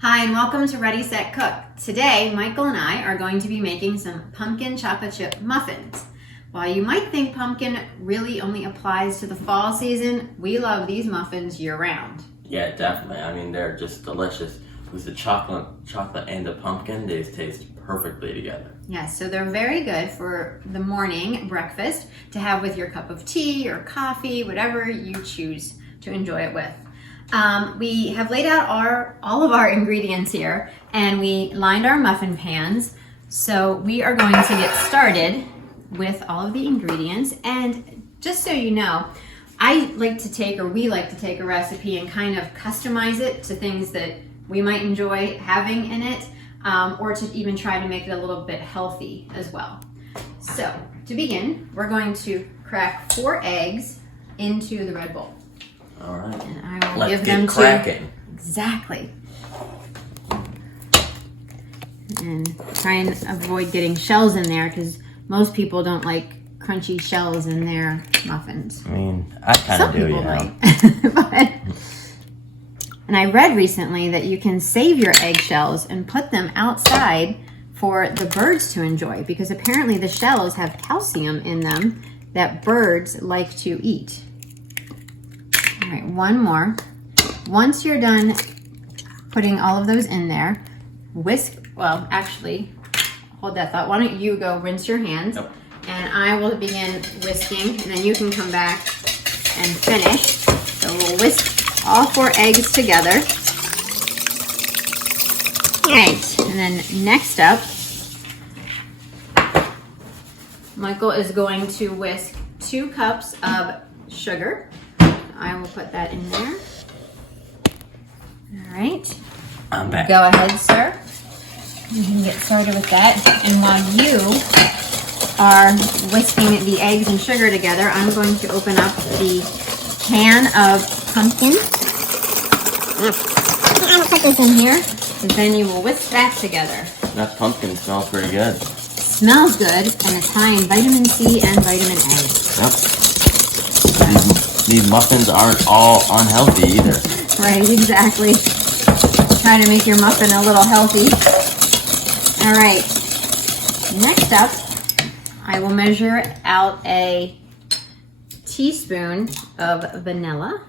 Hi and welcome to Ready, Set, Cook. Today, Michael and I are going to be making some pumpkin chocolate chip muffins. While you might think pumpkin really only applies to the fall season, we love these muffins year-round. Yeah, definitely. I mean, they're just delicious. With the chocolate and the pumpkin, they taste perfectly together. Yes, so they're very good for the morning breakfast to have with your cup of tea or coffee, whatever you choose to enjoy it with. We have laid out all of our ingredients here, and we lined our muffin pans. So we are going to get started with all of the ingredients. And just so you know, we like to take a recipe and kind of customize it to things that we might enjoy having in it, or to even try to make it a little bit healthy as well. So to begin, we're going to crack 4 eggs into the red bowl. All right. And I will Let's give them get cracking. Exactly. And try and avoid getting shells in there because most people don't like crunchy shells in their muffins. I mean, I kind of do, you know. But, and I read recently that you can save your eggshells and put them outside for the birds to enjoy because apparently the shells have calcium in them that birds like to eat. All right, one more. Once you're done putting all of those in there, actually, hold that thought. Why don't you go rinse your hands? Yep. And I will begin whisking, and then you can come back and finish. So we'll whisk all 4 eggs together. All right, and then next up, Michael is going to whisk 2 cups of sugar. I will put that in there. All right. I'm back. Go ahead, sir. You can get started with that. And while you are whisking the eggs and sugar together, I'm going to open up the can of pumpkin. I'll put this in here, and then you will whisk that together. That pumpkin smells pretty good. Smells good, and it's high in vitamin C and vitamin A. Yep. These muffins aren't all unhealthy either. Right, exactly. Try to make your muffin a little healthy. All right. Next up, I will measure out a teaspoon of vanilla.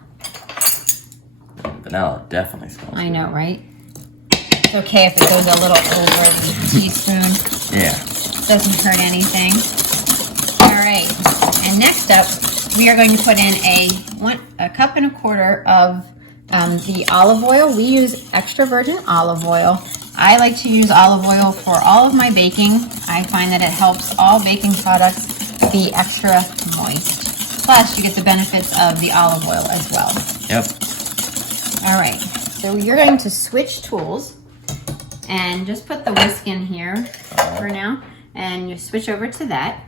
Vanilla definitely smells good. I know, right? It's okay if it goes a little over the teaspoon. Yeah. Doesn't hurt anything. All right. And next up, we are going to put in a 1.25 cups of the olive oil. We use extra virgin olive oil. I like to use olive oil for all of my baking. I find that it helps all baking products be extra moist. Plus, you get the benefits of the olive oil as well. Yep. All right, so you're going to switch tools and just put the whisk in here for now. And you switch over to that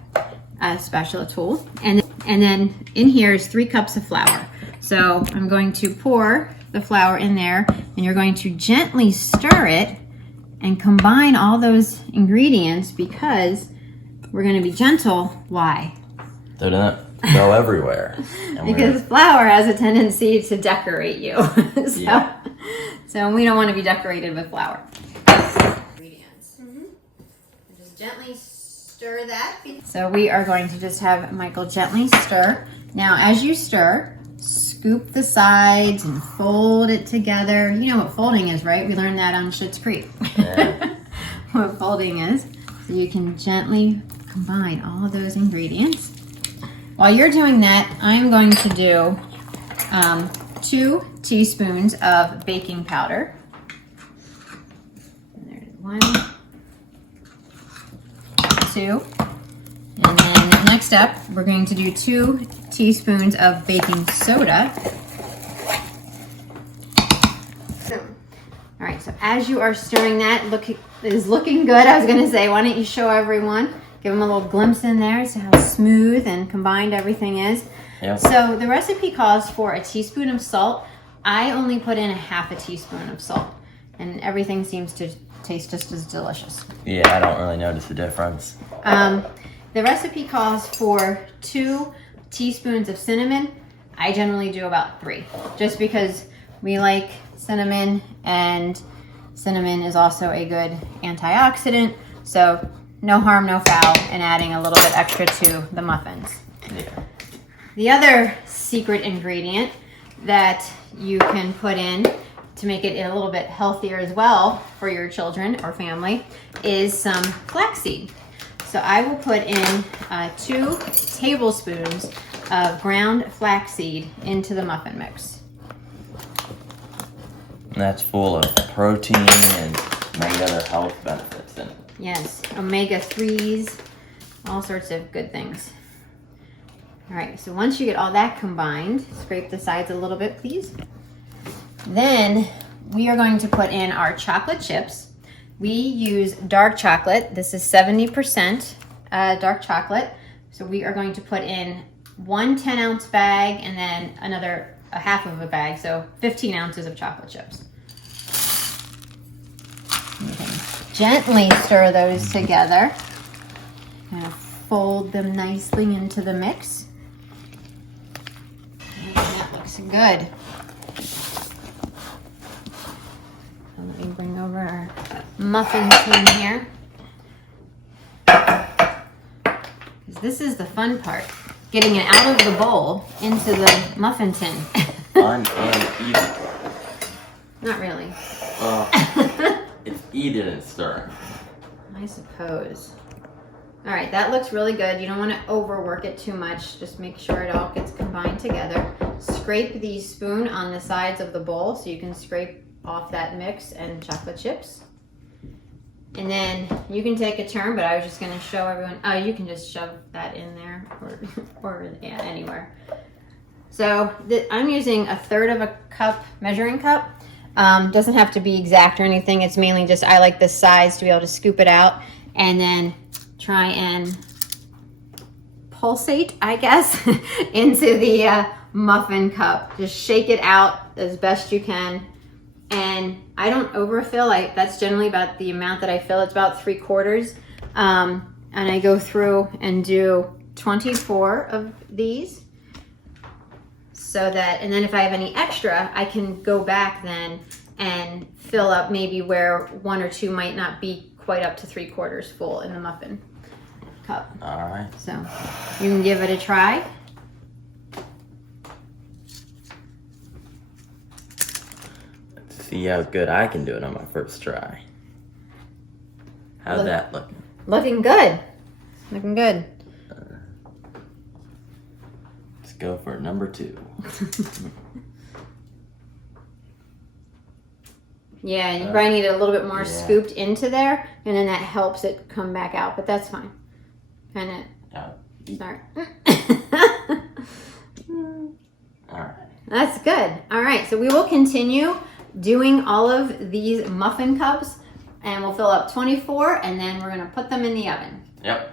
spatula tool. And then in here is 3 cups of flour. So I'm going to pour the flour in there, and you're going to gently stir it and combine all those ingredients because we're going to be gentle. Why? They're not go everywhere. Because flour has a tendency to decorate you. Yeah. So we don't want to be decorated with flour. Ingredients. Just gently stir that. So we are going to just have Michael gently stir. Now, as you stir, scoop the sides and fold it together. You know what folding is, right? We learned that on Schitt's Creek. Yeah. What folding is. So you can gently combine all of those ingredients. While you're doing that, I'm going to do 2 teaspoons of baking powder. And there's 1, 2. And then next up, we're going to do 2 teaspoons of baking soda. All right, so as you are stirring that, it is looking good. I was going to say, why don't you show everyone? Give them a little glimpse in there, see how smooth and combined everything is. Yep. So the recipe calls for a teaspoon of salt. I only put in 1/2 teaspoon of salt, and everything seems to taste just as delicious. Yeah, I don't really notice the difference. The recipe calls for 2 teaspoons of cinnamon. I generally do about 3, just because we like cinnamon and Cinnamon is also a good antioxidant, so no harm, no foul in adding a little bit extra to the muffins. Yeah. The other secret ingredient that you can put in to make it a little bit healthier as well for your children or family is some flaxseed. So I will put in 2 tablespoons of ground flaxseed into the muffin mix. And that's full of protein and many other health benefits in it. Yes, omega-3s, all sorts of good things. All right, so once you get all that combined, scrape the sides a little bit, please. Then we are going to put in our chocolate chips. We use dark chocolate. This is 70% dark chocolate. So we are going to put in 1 10-ounce bag and then another a half of a bag, so 15 ounces of chocolate chips. You can gently stir those together. Kind of fold them nicely into the mix. And that looks good. So let me bring over our muffin tin here. Because this is the fun part. Getting it out of the bowl into the muffin tin. Fun and easy. Not really. Well, it's eating and stirring. I suppose. All right, that looks really good. You don't want to overwork it too much. Just make sure it all gets combined together. Scrape the spoon on the sides of the bowl so you can scrape off that mix and chocolate chips. And then you can take a turn, but I was just going to show everyone. Oh, you can just shove that in there or yeah, anywhere. So I'm using 1/3 of a cup, measuring cup. Doesn't have to be exact or anything. It's mainly just I like this size to be able to scoop it out and then try and pulsate, I guess, into the muffin cup. Just shake it out as best you can. And I don't overfill. That's generally about the amount that I fill. It's about 3/4. And I go through and do 24 of these. So that, and then if I have any extra, I can go back then and fill up maybe where 1 or 2 might not be quite up to 3/4 full in the muffin cup. All right. So you can give it a try. See how good I can do it on my first try. How's that looking? Looking good. Looking good. Let's go for number 2. Yeah, you probably need it a little bit more Yeah. scooped into there, and then that helps it come back out, but that's fine. Kind of start. All right. That's good. All right, so we will continue doing all of these muffin cups, and we'll fill up 24, and then we're going to put them in the oven. Yep.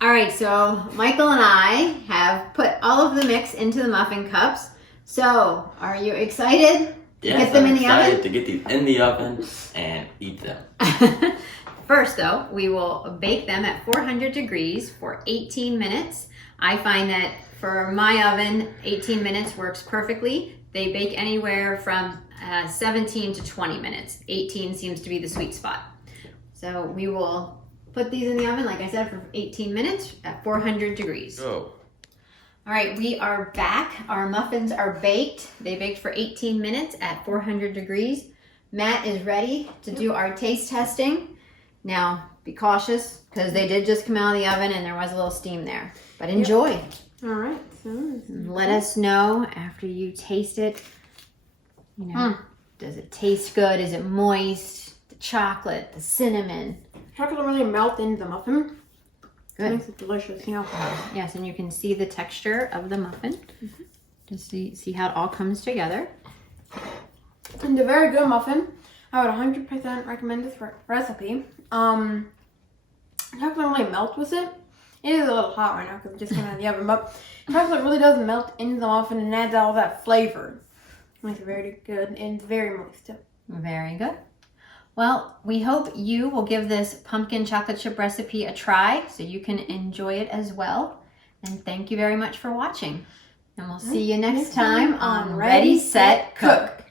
All right, so Michael and I have put all of the mix into the muffin cups. So, are you excited to Yes, get them I'm in the excited oven? to get these in the oven and eat them. First, though, we will bake them at 400 degrees for 18 minutes. I find that for my oven, 18 minutes works perfectly. They bake anywhere from 17 to 20 minutes. 18 seems to be the sweet spot. So we will put these in the oven, like I said, for 18 minutes at 400 degrees. Go. All right, we are back. Our muffins are baked. They baked for 18 minutes at 400 degrees. Matt is ready to do our taste testing. Now, be cautious because they did just come out of the oven and there was a little steam there. But enjoy. Yep. All right. So Let us know after you taste it. You know, does it taste good? Is it moist? The chocolate, the cinnamon. chocolate really melt into the muffin. Good. Makes it delicious, you know. Yes, and you can see the texture of the muffin. Just see how it all comes together. And a very good muffin. I would 100% recommend this recipe. Chocolate really melts with it. It is a little hot right now because it just came out of the oven, but chocolate really does melt into the muffin and adds all that flavor. Makes it very good and very moist too. Very good. Well, we hope you will give this pumpkin chocolate chip recipe a try so you can enjoy it as well. And thank you very much for watching. And we'll see you next time on Ready, Set, Cook.